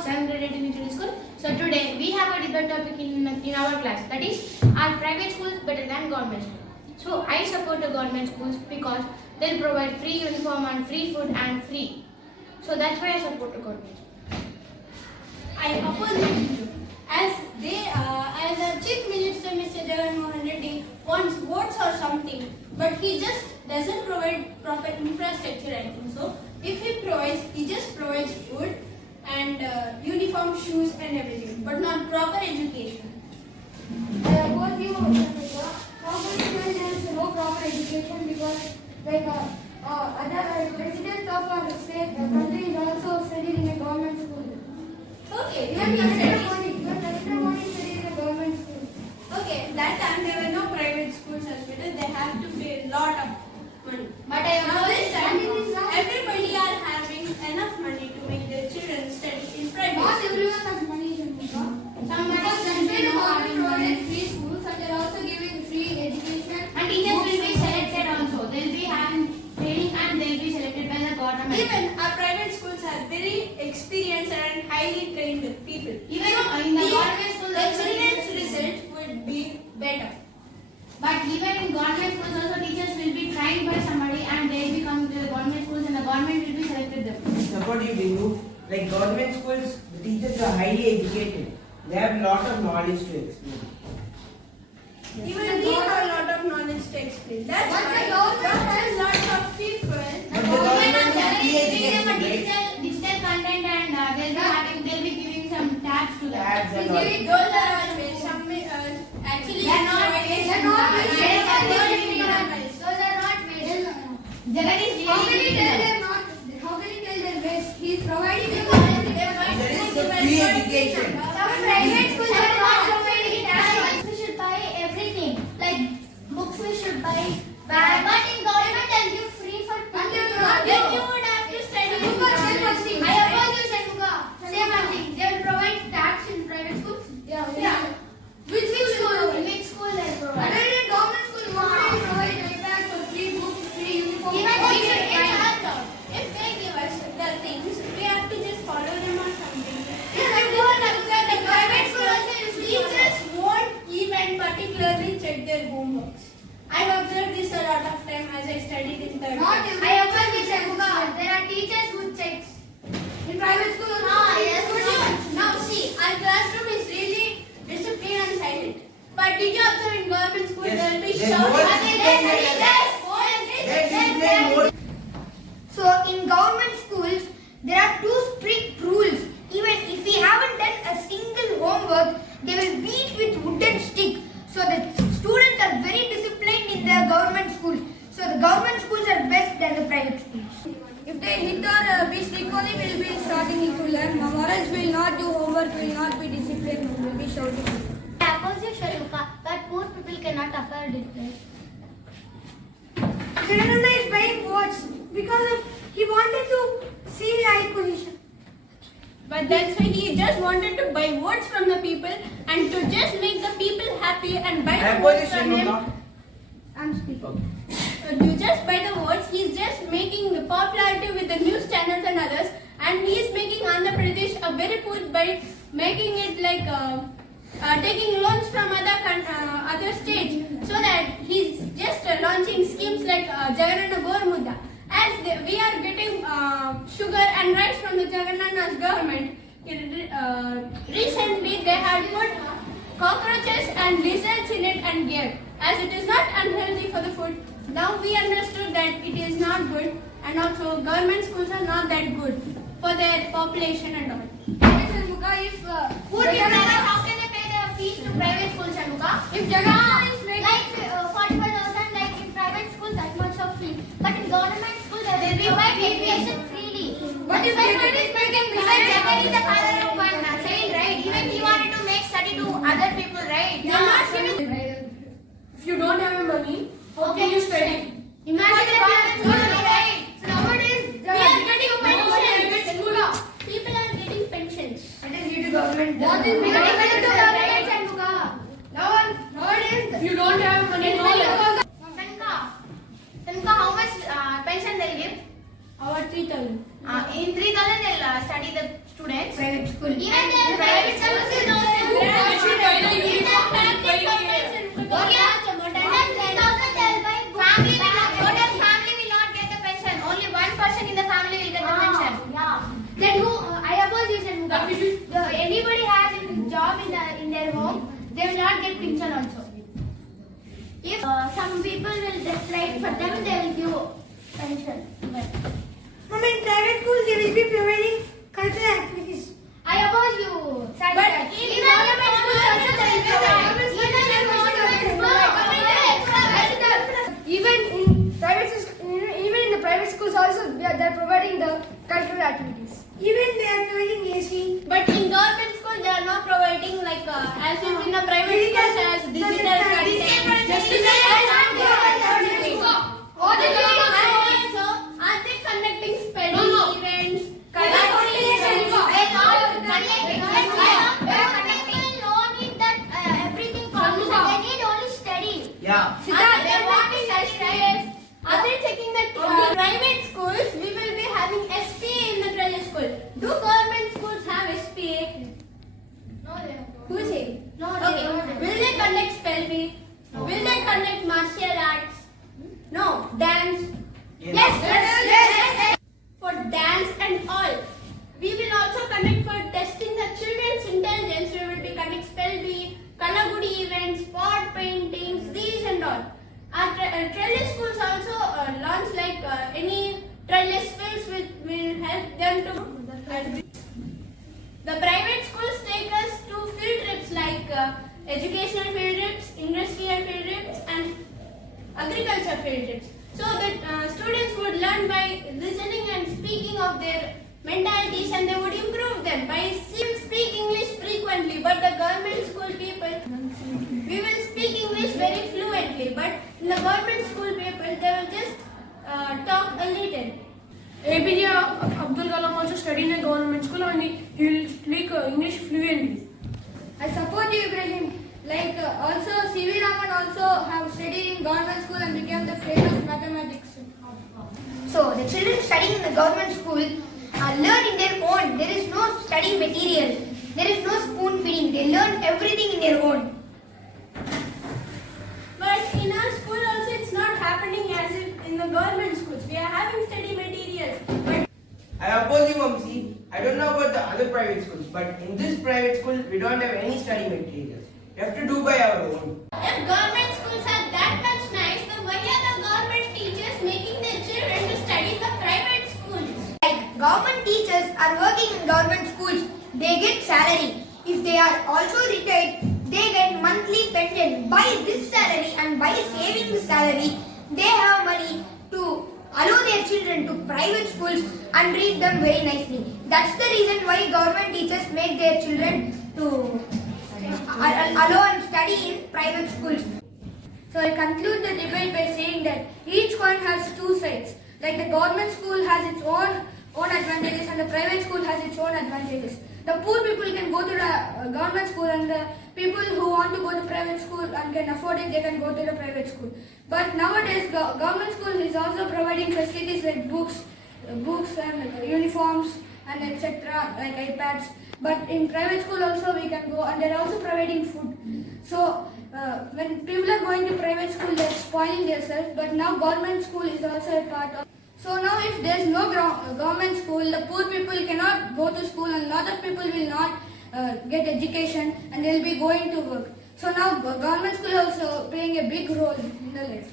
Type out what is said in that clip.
of 7th grade in school. So today we have a debate topic in our class, that is, are private schools better than government schools? So I support the government schools because they'll provide free uniform and free food and free. So that's why I support the government schools. I oppose it as a Chief Minister Mr. Jagannath Reddy wants votes or something, but he just doesn't provide proper infrastructure, I think so. If he provides, he just provides food and uniform, shoes and everything, but not proper education. I oppose you, government has no proper education because other presidents of our state country is also studied in a government school. Okay, Even Narendra Modi studied in a government school. okay, that time there were no private schools hospitals, they have to pay a lot of money. But I Now this time, Money. everybody are having enough money to make their children study in private Not schools. everyone has money, Shankar. Some money Because spent central in government having provided money. free schools and they're also giving free education. And teachers will be selected also. They'll be having training and they'll be selected by the government. Even our private schools are very experienced and highly trained people. Even in the government schools the also children's result would be better. But even in government schools also teachers will be trained by somebody and they will come to the government schools and the government will be selected them. Support you, Bindu. Like government schools, the teachers are highly educated. They have a lot of knowledge to explain. Even we have a lot of knowledge to explain. That's But why the government has lots of people. But the government is free Giving them a education, digital content and they'll be giving some tabs to them. Tabs and all. Those are always some actually They are not nowadays- They're not waste. They are not Those waste. Those are not waste. Jagan is How can really you tell giving them. they're not? How can you tell they're waste? He's providing you There is the free education. Some private schools are not providing it. We should buy everything. Like books we should buy. But in government they'll give free for And they're two. not- Then you would have to study. I oppose you, Shanuka. Say one thing. They will provide tabs in private schools. Yeah. Which school? In which school they And provide? in government school, nobody provides iPads or free books, free uniform. Even We we should should get buy. our job. If they give us the things, we have to just follow them or something. If I go and look at the private school also, you should Teachers won't even particularly check their homeworks. I've observed this a lot of time as I studied in third Not grade. every- I oppose you, Shanuka. There are teachers who checks. In private school, Yes, now see, our classroom is really disciplined and silent. But did you observe in government school Yes, there will be there's shouting? more And discipline there's than yes, more and They discipline more. So in government schools, there are two strict rules. Even if we haven't done a single homework, they will beat with wooden stick. So the students are very disciplined in the government schools. So the government schools are best than the private schools. if they hit or be strict only, we'll be starting to learn. Or else we'll not do homework, we'll not be disciplined, we'll be shouting. I oppose you, Shanuka. But poor people cannot afford it. Jagannath is buying votes because of he wanted to see the high position. But that's why he just wanted to buy votes from the people and to just make the people happy and buy the votes from him. I'm speaking. You just buy the votes, he's just making the popularity with the news channels and others, and he is making Andhra Pradesh a very poor by making it like taking loans from other states, so that he's just launching schemes like Jagannath Gormudda. As we are getting sugar and rice from the Jagannath's government, recently they had put cockroaches and lizards in it and gave. As it is not unhealthy for the food, now we understood that it is not good, and also government schools are not that good for their population and all. Poor people, how can they pay their fees to private schools, Shanuka? If Jagannath is making Like 45,000, like in private schools, that much of free. But in government schools, they will provide education freely. But if Jagan is making Even Jagan is the father of one child, right? Even he wanted to make study to other people, right? They are not giving. If you don't have money, how can you study? Imagine the government school, right? So nowadays, We are getting pensions. People are getting pensions. it is due to government. what is Because becoming to government, Shanuka? nowadays, If you don't have money, no level. Shanuka, how much pension they'll give? Our 3,000. In 3,000 they'll study the students. private school. Even their private schools is also family will not get the pension. Only one person in the family will get the pension. Then who? I oppose you, Sir. Anybody has a job in their home, they will not get pension also. If some people will just write for them, they will give pension. Mom, in private schools, they will be providing cultural activities. I oppose you. Sir. But In government schools also there will be even in the private schools also they are providing the cultural activities. Even they are providing AC. But in government school, they are not providing like as if in the private schools as digital content. All the Also, are they conducting spelling events? Yeah. Are they checking that private schools we will be having SPA in the trailer school? Do government schools have SPA? Who is it? Okay. Will they conduct spell bee? Will they conduct martial arts? No. Dance? Yes. For dance and all. We will also conduct for testing the children's intelligence. We will be conduct spell bee, kalagudi events, spot paintings, these and all. Our trailer schools also launch like any trailer skills will help them to. The private schools take us to field trips like educational field trips, industrial field trips, and agriculture field trips. So that students would learn by listening and speaking of their mentalities, and they would improve them by speak English frequently. But the government school people, we will speak English very fluently. But in the government school people, they will just talk a little. APJ Abdul Kalam also studied in a government school and he will speak English fluently. I support you, Ibrahim. Like also C.V. Raman also have studied in government school and became the famous mathematics. So the children studying in the government school learn in their own. There is no study material. There is no spoon feeding. They learn everything in their own. But in our school also it's not happening as if in the government schools. We are having study materials. But I oppose you, Mamsi. I don't know about the other private schools, but in this private school, we don't have any study materials. We have to do by our own. if government schools are that much nice, then why are the government teachers making their children to study in the private schools? Like government teachers are working in government schools, they get salary. If they are also retired, they get monthly pension. By this salary and by saving the salary, they have money to allow their children to private schools and treat them very nicely. That's the reason why government teachers make their children to allow and study in private schools. So I conclude the debate by saying that each coin has two sides. Like the government school has its own advantages and the private school has its own advantages. The poor people can go to the government school and the people who want to go to private school and can afford it, they can go to the private school. But nowadays, government school is also providing facilities like books and uniforms and etc. like iPads. But in private school also we can go and they're also providing food. So when people are going to private school, they're spoiling themselves. But now government school is also a part of. So now if there's no government school, the poor people cannot go to school and a lot of people will not get education and they'll be going to work. So now government school also playing a big role in the life.